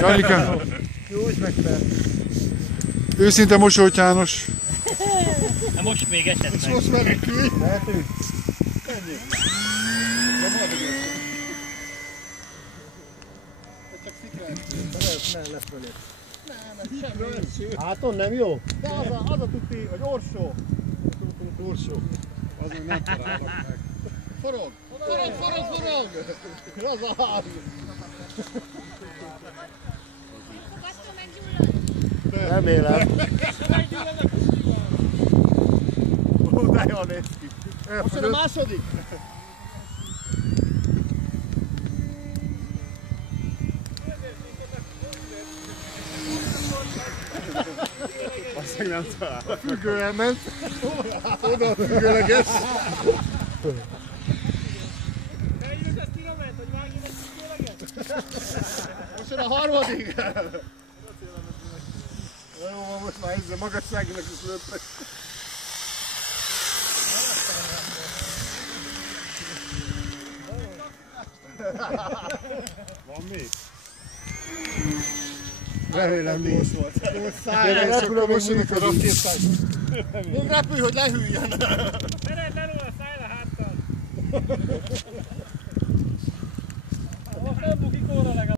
Janika. Jó, is megfelel. Őszinte Mosolyt János. Na most még esetleg. Most menekülj. Lehetünk. Ennyi. De majd csak szikrát. Nem lesz fölé. Nem, semmi. Háton nem jó? De az a tuti, hogy orsó. Orsó. Az még nem találok meg. Forog! Forog! Az a ház! Remélem. Ó, de jól néz ki. Most a második? Azt meg nem talál. A függő elment. Oda a függőleges. Most jön a harmadik! Jó, most már ezzel magasságnak is lőttek. Van még? Remélem nincs volt. Tényleg repülő most jönnek a rakétát. Még repülj, hogy lehűljön. Mered le róla, szállj le háttal! Most nem bukik óra legalább.